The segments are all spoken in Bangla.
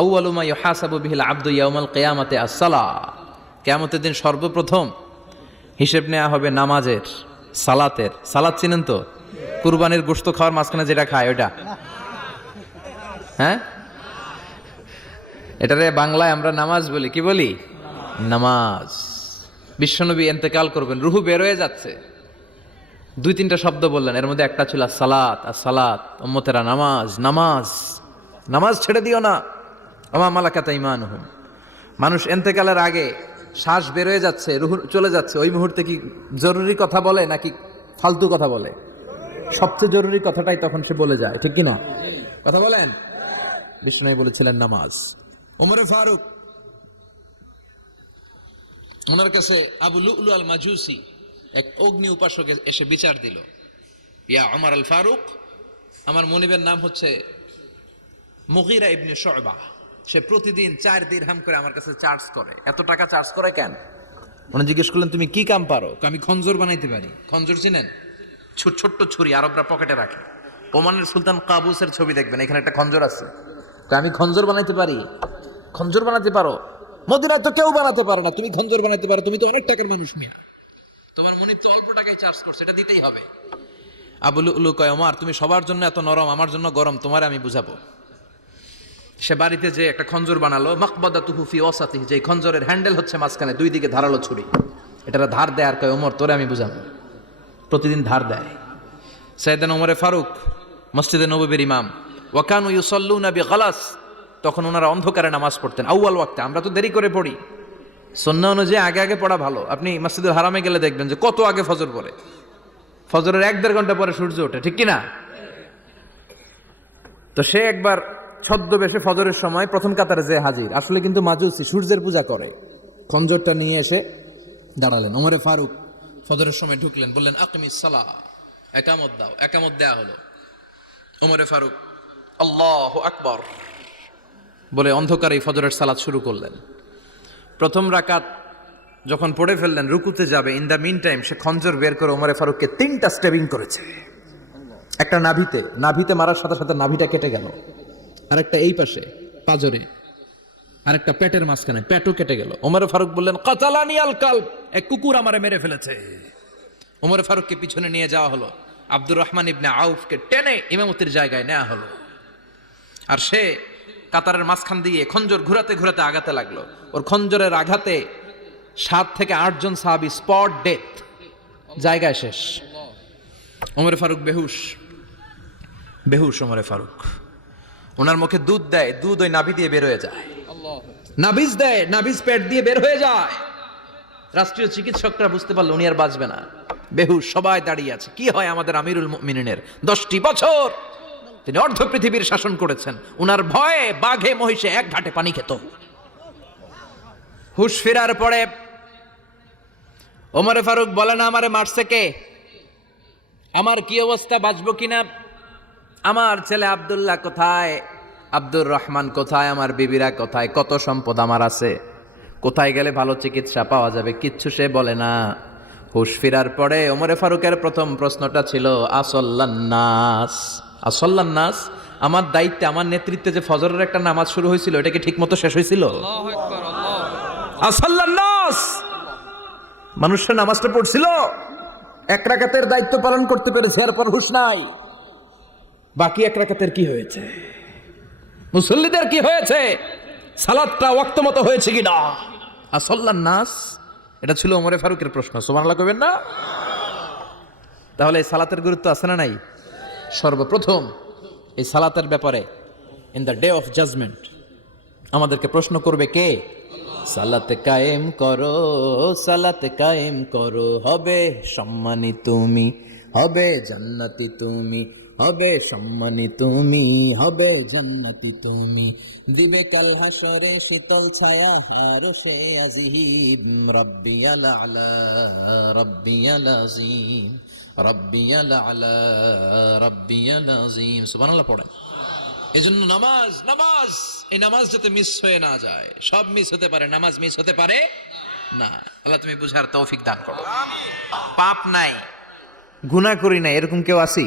আউয়ালুমা ইউহাসাবু বিহিল আব্দু ইয়াউমাল কিয়ামাতে আসসালা। কিয়ামতের দিন সর্বপ্রথম হিসেব নেওয়া হবে নামাজের, সালাতের। সালাত চিনেন তো? কুরবানির গোশত খাওয়ার মাঝখানে যেটা খায় ওটা হ্যাঁ? এটারে বাংলায় আমরা নামাজ বলি। কি বলি? নামাজ। বিশ্বনবী এন্তেকাল করবেন। রুহু বের হয়ে যাচ্ছে। দুই তিনটা শব্দ বললেন। এর মধ্যে একটা ছিল সালাত আর সালাত উম্মতেরা নামাজ নামাজ। নামাজ ছেড়ে দিও না। আমা ইমান মানুষ এন্তেকালের আগে শ্বাস বের হয়ে যাচ্ছে রুহু চলে যাচ্ছে। ওই মুহূর্তে কি জরুরি কথা বলে নাকি ফালতু কথা বলে? সবচেয়ে জরুরি কথাটাই তখন সে বলে যায়, ঠিক কি না কথা বলেন? বিষ্ণু বলেছিলেন, নামাজ। ওমরে ফারুক ওনার কাছে আবু লুলু আল মাজুসি এক অগ্নি উপাসক এসে বিচার দিল। ইয়া ওমর আল ফারুক আমার মনিবের নাম হচ্ছে মুগিরা ইবনে শয়বা সে প্রতিদিন চার দিরহাম করে আমার কাছে চার্জ করে। এত টাকা চার্জ করে কেন? উনি জিজ্ঞেস করলেন তুমি কি কাম পারো? আমি খঞ্জর বানাইতে পারি। খঞ্জর চিনেন? ছোট ছোট্ট ছুরি আরবরা পকেটে রাখে। ওমানের সুলতান কাবুসের ছবি দেখবেন এখানে একটা খঞ্জর আছে। তা আমি খঞ্জর বানাইতে পারি? খঞ্জর বানাতে পারো? মদিনায় তো কেউ বানাতে পারে না। তুমি খঞ্জর বানাইতে পারো তুমি তো অনেক টাকার মানুষ মিয়া। তোমার মনিব তো অল্প টাকায় চার্জ করছে এটা দিতেই হবে। আবুল উলু কয় ওমার তুমি সবার জন্য এত নরম আমার জন্য গরম তোমার আমি বুঝাবো। সে বাড়িতে যে একটা খঞ্জর বানালো মকবদা তুহুফি ওসাতি যে খঞ্জরের হ্যান্ডেল হচ্ছে মাঝখানে, দুই দিকে ধারালো ছুরি। এটা ধার দেয় আর কয়, ওমর, তোরে আমি বুঝাবো। প্রতিদিন ধার দেয়। সৈয়দান ওমরে ফারুক, মসজিদে নবীর ইমাম, ওয়াকানু ইউসল্লু নবী গালাস তখন ওনারা অন্ধকারে নামাজ পড়তেন, আউয়াল ওয়াক্তে। আমরা তো দেরি করে পড়ি। সন্না অনুযায়ী আগে আগে পড়া ভালো। আপনি মসজিদুল হারামে গেলে দেখবেন যে কত আগে ফজর পড়ে। ফজরের এক দেড় ঘণ্টা পরে সূর্য ওঠে, ঠিক কি না তো সে একবার ছদ্মবেশে ফজরের সময় প্রথম কাতারে যে হাজির, আসলে কিন্তু মাজুসি সূর্যের পূজা করে। খঞ্জরটা নিয়ে এসে দাঁড়ালেন। ওমরে ফারুক ফজরের সময় ঢুকলেন, বললেন আকমি সালা একামত দাও, একামত দেয়া হলো। ওমরে ফারুক, আল্লাহ আকবর। বলে অন্ধকারে ফজরের সালাত শুরু করলেন। প্রথম রাকাত যখন পড়ে ফেললেন, রুকুতে যাবে, ইন দ্য মিন টাইম সে খঞ্জর বের করে ওমরে ফারুককে তিনটা স্টেবিং করেছে। একটা নাভিতে নাভিতে মারার সাথে সাথে নাভিটা কেটে গেল। আরেকটা এই পাশে পাজরে। আরেকটা পেটের মাঝখানে পেটও কেটে গেল। ওমর ফারুক বললেন কাতালানি আল কাল এক কুকুর আমারে মেরে ফেলেছে। ওমর ফারুককে পিছনে নিয়ে যাওয়া হলো। আব্দুর রহমান ইবনে আউফকে টেনে ইমামতির জায়গায় নেওয়া হলো। আর সে কাতারের মাঝখান দিয়ে খঞ্জর ঘুরাতে ঘুরাতে আগাতে লাগল। ওর খঞ্জরের আঘাতে সাত থেকে আটজন সাহাবি স্পট ডেথ। জায়গায় শেষ। ওমরে ফারুক বেহুশ। বেহুশ ওমরে ফারুক। ওনার মুখে দুধ দেয় দুধ ওই নাভি দিয়ে বের হয়ে যায়। নাভিজ দেয় নাভিজ পেট দিয়ে বের হয়ে যায়। রাষ্ট্রীয় চিকিৎসকরা বুঝতে পারল উনি আর বাঁচবে না। বেহু সবাই দাঁড়িয়ে আছে। কি হয় আমাদের আমিরুল মিনিনের দশটি বছর তিনি অর্ধ পৃথিবীর শাসন করেছেন। উনার ভয়ে বাঘে মহিষে এক ঘাটে পানি খেত। হুশ ফেরার পরে ওমরে ফারুক বলে না আমারে মারছে কে? আমার কি অবস্থা? বাঁচবো কিনা? আমার ছেলে আব্দুল্লাহ কোথায়? আব্দুর রহমান কোথায়? আমার বিবিরা কোথায়? কত সম্পদ আমার আছে? কোথায় গেলে ভালো চিকিৎসা পাওয়া যাবে? কিচ্ছু সে বলে না। হুশ ফিরার পরে ওমরে ফারুকের প্রথম প্রশ্নটা ছিল আসল্লান্নাস? আসল্লান্নাস? আমার দায়িত্বে আমার নেতৃত্বে যে ফজরের একটা নামাজ শুরু হয়েছিল এটা কি ঠিক মতো শেষ হয়েছিল? আসল্লান্নাস? মানুষের নামাজটা পড়ছিল। এক রাকাতের দায়িত্ব পালন করতে পেরেছে এরপর হুশ নাই। বাকি এক রাকাতের কি হয়েছে? মুসল্লিদের কি হয়েছে? সালাদটা ওয়াক্ত মতো হয়েছে কি না আসল্লান নাস, এটা ছিল ওমরে ফারুকের প্রশ্ন সোমানলা কবেন না? তাহলে এই সালাতের গুরুত্ব আছে না নাই? সর্বপ্রথম, এই সালাতের ব্যাপারে in the day of judgement আমাদেরকে প্রশ্ন করবে কে? সালাতে কায়েম করো, সালাতে কায়েম করো, হবে সম্মানী তুমি, হবে জান্নাতি তুমি। হবে সম্মানী তুমি হবে জান্নাতি তুমি। দিবে কাল হাসরে শীতল ছায়া হার সে আজিম। রব্বিয়াল আলা রব্বিয়াল আজিম রব্বিয়াল আলা রব্বিয়াল আজিম। সুবহানাল্লাহ পড়েন। এজন্য নামাজ নামাজ এই নামাজ যাতে মিস হয়ে না যায় সব মিস হতে পারে নামাজ মিস হতে পারে না। আল্লাহ তুমি বুঝার তৌফিক দান করো। পাপ নাই গুনাহ করি নাই এরকম কেউ আসি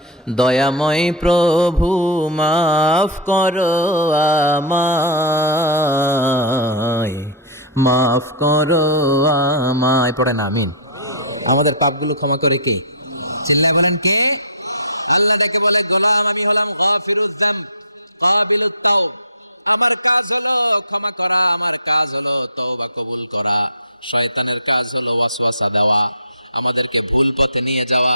দয়াময় প্রভু, মাফ করো আমায়। মাফ করো আমায়। পড়ে না আমিন। আমাদের পাপগুলো ক্ষমা করে কে? চিল্লায় বলেন কে? আল্লাহ ডেকে বলে গোলাম আমি হলাম গাফিরুজ জাম, কাবিলুত তাওব। আমার কাজ হলো ক্ষমা করা, আমার কাজ হলো তওবা কবুল করা। শয়তানের কাজ হলো ওয়াসওয়াসা দেওয়া, আমাদেরকে ভুল পথে নিয়ে যাওয়া।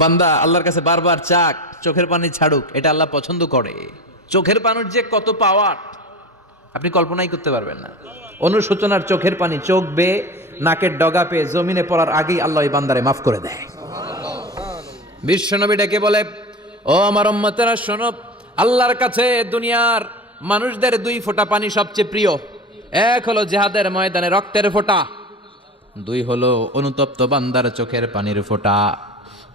বান্দা, আল্লাহর কাছে বারবার চাক, চোখের পানি ছাড়ুক, এটা আল্লাহ পছন্দ করে। চোখের পানির যে কত পাওয়ার আপনি কল্পনাই করতে পারবেন না। অনুশোচনার চোখের পানি, চোখ বেয়ে, নাকের ডগা পেয়ে, জমিনে পড়ার আগেই আল্লাহ বান্দারে মাফ করে দেয়। বিশ্বনবী ডেকে বলে, ও আমার উম্মতেরা, শোনো, আল্লাহর কাছে দুনিয়ার মানুষদের দুই ফোঁটা পানি সবচেয়ে প্রিয়। এক হলো জেহাদের ময়দানে রক্তের ফোঁটা, দুই হলো অনুতপ্ত বান্দার চোখের পানির ফোঁটা।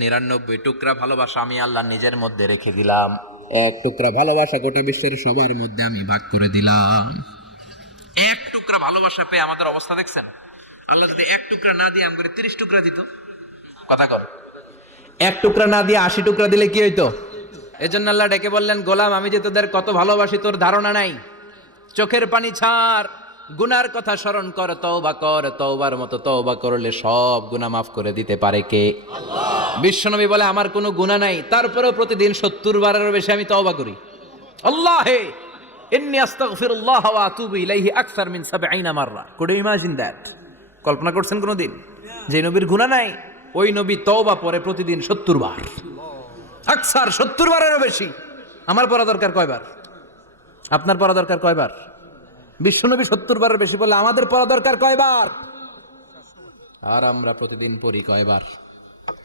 নিরানব্বই টুকরা ভালোবাসা আমি আল্লাহ নিজের মধ্যে রেখে দিলাম। এক টুকরা ভালোবাসা গোটা বিশ্বের সবার মধ্যে আমি ভাগ করে দিলাম। এক টুকরা ভালোবাসা পেয়ে আমাদের অবস্থা দেখছেন? আল্লাহ যদি এক টুকরা না দিয়ে আমাকে তিরিশ টুকরা দিত, কথা কর। এক টুকরা না দিয়ে আশি টুকরা দিলে কি হইতো? এজন্য আল্লাহ ডেকে বললেন, গোলাম, আমি যে তোদের কত ভালোবাসি, তোর ধারণা নাই। চোখের পানি ছাড়, গুনার কথা স্মরণ কর, তওবা কর, তওবার মতো তওবা করলে সব গুনাহ মাফ করে দিতে পারে কে? বিশ্বনবী বলে আমার কোনো গুণা নাই। তারপরেও প্রতিদিন সত্তর বারেরও বেশি আমি তওবা করি। আল্লাহ! হে ইন্নি আস্তাগফিরুল্লাহ ওয়া আতুবু ইলাইহি আকসার মিন 70 মাররা। Could you imagine that? কল্পনা করছেন কোনোদিন? যে নবীর গুনাহ নাই ওই নবী তওবা প্রতিদিন সত্তর বার। আকসার সত্তর বারেরও বেশি। আমার পড়া দরকার কয়বার? আপনার পড়া দরকার কয়বার? বিশ্বনবী সত্তর বারের বেশি বলে আমাদের পড়া দরকার কয়বার? আর আমরা প্রতিদিন পড়ি কয়বার?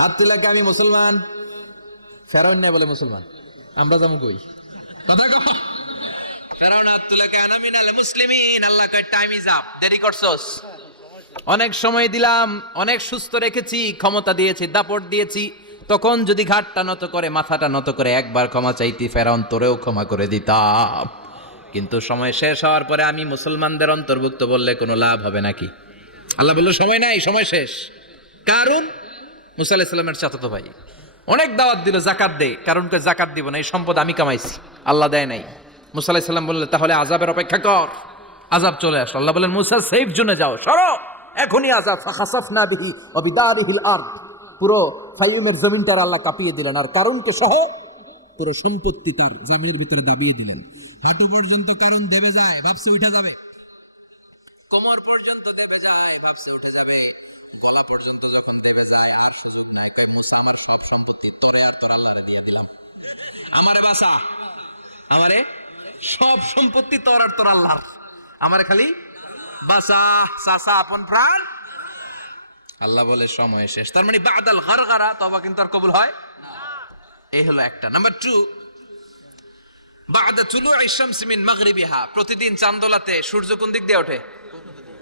হাত তুলে আমি মুসলমান? ফেরাউন নাই বলে মুসলমান। আমরা যেমন কই? কথা কহ ফেরাউন, হাত তুলে কয় আনামিনাল আল্লাহ কয় টাইম ইজ আপ দেরি করছস? অনেক সময় দিলাম, অনেক সুস্থ রেখেছি, ক্ষমতা দিয়েছি, দাপট দিয়েছি। তখন যদি ঘাটটা নত করে, মাথাটা নত করে, একবার ক্ষমা চাইতি, ফেরাউন তোরেও ক্ষমা করে দিতাম। কিন্তু সময় শেষ হওয়ার পরে আমি মুসলমানদের অন্তর্ভুক্ত বললে কোনো লাভ হবে নাকি? আল্লাহ বলল, সময় নাই, সময় শেষ। কারণ মুসা আলাহিসাল্লামের চাচাতো ভাই। অনেক দাওয়াত দিল জাকাত দে কারণ কে জাকাত দিব না, এই সম্পদ আমি কামাইছি। আল্লাহ দেয় নাই। মুসা আলাহিসাল্লাম বললে, তাহলে আজাবের অপেক্ষা কর। আজাব চলে আসলো। আল্লাহ বলেন মুসা সেফ জোনে যাও। সরো। এখনই আজাব ফাখাসাফনা বিহি ওয়া বিদারিহিল আরদ। পুরো ফাইউমের জমিনটার আল্লাহ কাঁপিয়ে দিলেন। আর কারণ তো সহ পুরো সম্পত্তি তার জমির ভিতরে দাবিয়ে দিলেন। হাঁটু পর্যন্ত কারণ দেবে যায়, ভাবছে উঠে যাবে। কোমর পর্যন্ত দেবে যায়, ভাবছে উঠে যাবে। গলা পর্যন্ত যখন দেবে যায় আর সুযোগ নাই কয় মুসা আমার সব সম্পত্তি তোরে আর তোর আল্লাহরে দিয়ে দিলাম। আমারে বাসা আমারে সব সম্পত্তি তোর আর তোর আল্লাহর। আমারে খালি বাসা সাসা আপন প্রাণ। আল্লাহ বলে সময় শেষ। তার মানে বাদাল গরগরা তবা কিন্তু আর কবুল হয়? এই হলো একটা। নাম্বার টু বাদা তুলু শামস মিন মাগরিবিহা। প্রতিদিন চান্দোলাতে সূর্য কোন দিক দিয়ে ওঠে?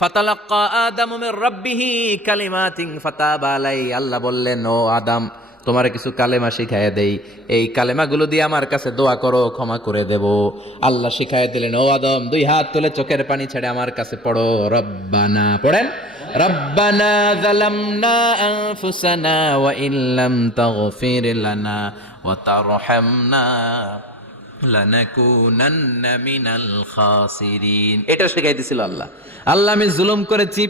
ফাতালাক্কা আদামু মির রাব্বিহি কালিমাতিন ফাতাবা আলাই। আল্লাহ বললেন, ও আদম, তোমার কিছু কালেমা শিখাইয়া দেই। এই কালেমাগুলো দিয়ে আমার কাছে দোয়া করো, ক্ষমা করে দেব। আল্লাহ শিখাইয়া দিলেন, ও আদম, দুই হাত তুলে চোখের পানি ছেড়ে আমার কাছে পড়ো। রব্বানা, পড়েন? রব্বানা যালামনা আনফুসানা ওয়া ইল্লাম তাগফির লানা ওয়া তারহামনা। এটা শেখাই দিছিল আল্লাহ। আল্লাহ আমি জুলুম করেছি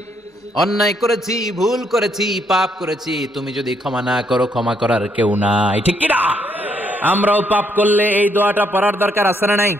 অন্যায় করেছি ভুল করেছি পাপ করেছি তুমি যদি ক্ষমা না করো ক্ষমা করার কেউ নাই। ঠিক কিনা আমরাও পাপ করলে এই দোয়াটা পড়ার দরকার আছে না নাই?